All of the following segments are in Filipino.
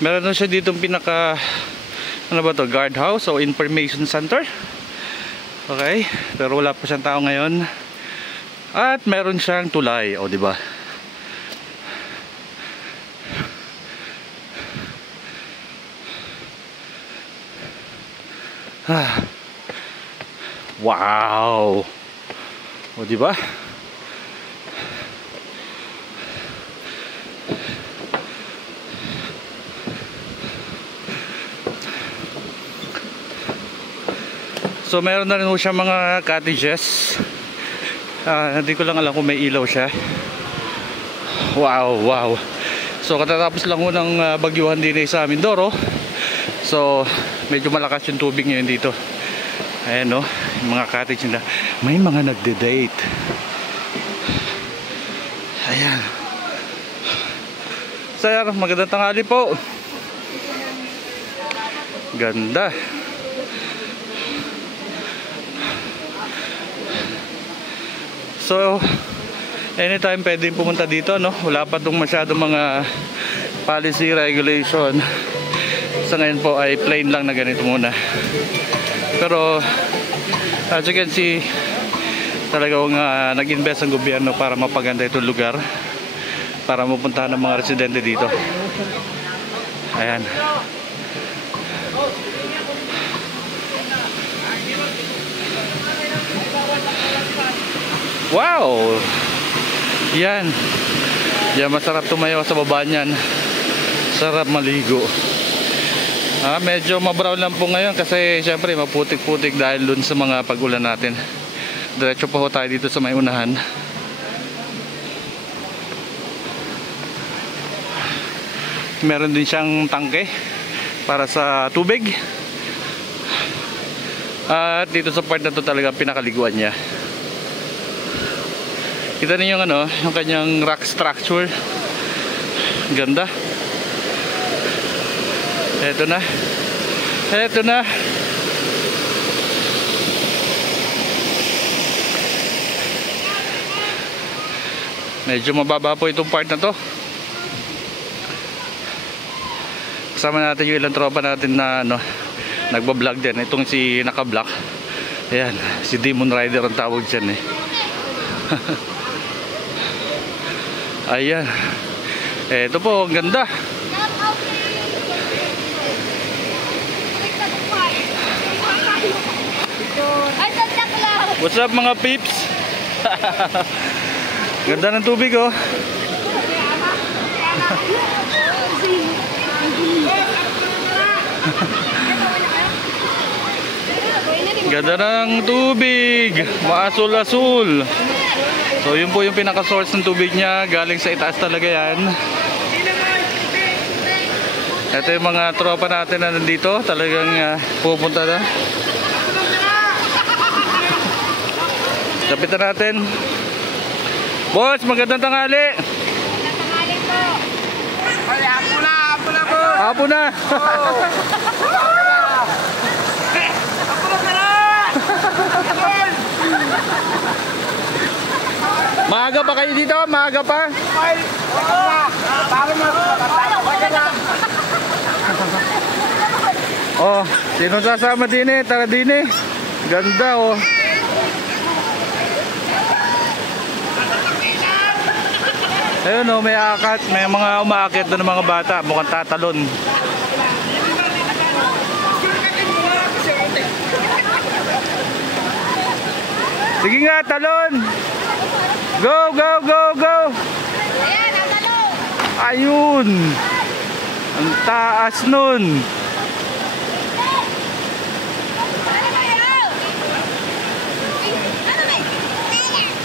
Meron na siya dito pinaka, ano ba to, guardhouse o information center. Okay, pero wala pa siyang tao ngayon. At meron siyang tulay, o di ba? Wow. O di ba? So meron na rin po siya mga cottages. Hindi ko lang alam kung may ilaw siya. Wow, wow. So katatapos lang po ng bagyuhan din sa Mindoro. So medyo malakas yung tubig ngayon dito. Ayan no, yung mga cottage nila. May mga nagde-date. Ayan. Sir, magandang tanghali po. Ganda. So anytime pwedeng pumunta dito, no? Wala pa itong masyadong mga policy regulation. Sa ngayon po ay plain lang na ganito muna. Pero as you can see, talagang nag-invest ang gobyerno para mapaganda itong lugar, para mapuntahan ng mga residente dito. Ayan. Wow! Yan. Yan, masarap tumayo sa baba niyan. Sarap maligo. Medyo mabrown lang po ngayon kasi syempre maputik-putik dahil dun sa mga pag-ulan natin. Diretso pa ho tayo dito sa may unahan. Meron din siyang tangke para sa tubig. At dito sa part na to talaga pinakaliguan niya. Kita niyo yung ano, yung kanyang rock structure. Ganda. Eto na. Eto na. Medyo mababa po itong part na to. Kasama natin yung ilang tropa natin na ano, nagba-vlog din. Itong si naka-black. Ayan, si Demon Rider ang tawag dyan eh. Ayan. Eto po, ang ganda. What's up mga peeps? Ganda ng tubig oh. Ganda ng tubig. Maasul-asul. So yun po yung pinaka-source ng tubig niya. Galing sa itaas talaga yan. Ito yung mga tropa natin na nandito. Talagang pupunta na. Kapitan natin. Boss, magandang tanghali. Magandang tanghali po. Ay, apo na po. Apo na. Maaga pa kayo dito? Maaga pa? Oh, sino sasama din eh? Tara din eh. Ganda oh. Ayun oh, may akat. May mga umaakit doon ng mga bata. Mukhang tatalon. Sige nga, talon. Go, go, go, go. Ayan, ang talong. Ayun. Ang taas nun.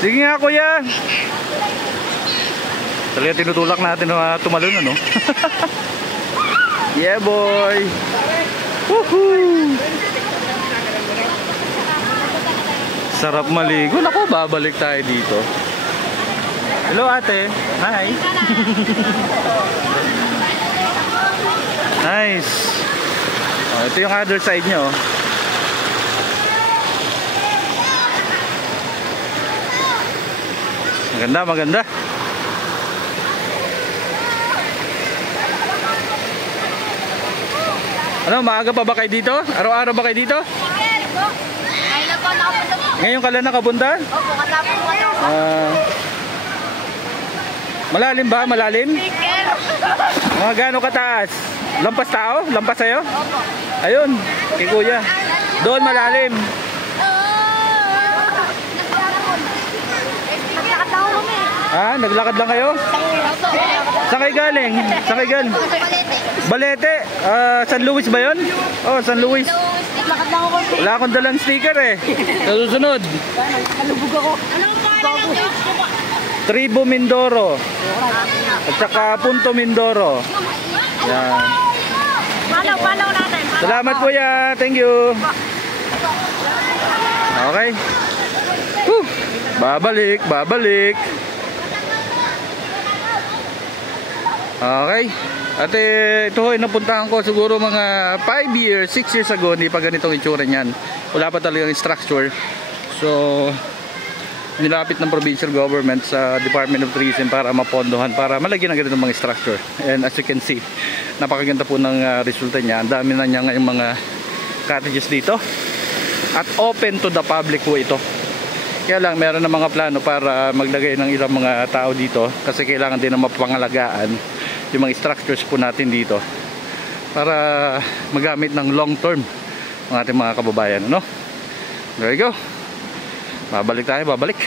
Sige nga, kuya. Talaga tinutulak natin na tumalon, ano? Yeah, boy. Woohoo. Sarap maligo. Naku, babalik tayo dito. Hello, ate. Hi. Nice. Oh, ito yung other side nyo. Maganda, maganda. Ano, maaga pa ba kayo dito? Araw-araw ba kayo dito? Speaker po. Ay na po, nakapunta po. Ngayon ka lang nakapunta? Opo, katapos po kayo. Malalim ba? Malalim? Speaker. Mga gaano kataas? Lampas tao? Lampas sa'yo? Opo. Ayun, kay kuya. Doon malalim. Naglakad ako kami. Ha? Naglakad lang kayo? Saan kayo galing? Saan kayo galing? Balete. San Luis ba yun? Oh, San Luis. Naglakad lang ako. Wala akong dalang sticker eh. Sa susunod. Nalubog ako. Anong pangalan ng page ko? Tribu Mindoro. At saka Punto Mindoro. Yan. Follow natin. Salamat kuya. Thank you. Okay. Babalik. Okay. At ito ho, napuntahan ko siguro mga 5 years, 6 years ago. Hindi pa ganitong itsura niyan. Wala pa talagang structure. So, nilapit ng provincial government sa Department of Tourism para mapondohan, para malagyan ng ganitong mga structure. And as you can see, napakaganda po ng resulta niya. Ang dami na niya ngayong mga cottages dito. At open to the public po ito. Kaya lang meron na mga plano para maglagay ng ilang mga tao dito, kasi kailangan din na mapangalagaan yung mga structures po natin dito para magamit ng long term ng ating mga kababayan, no? There you go. Babalik tayo, babalik.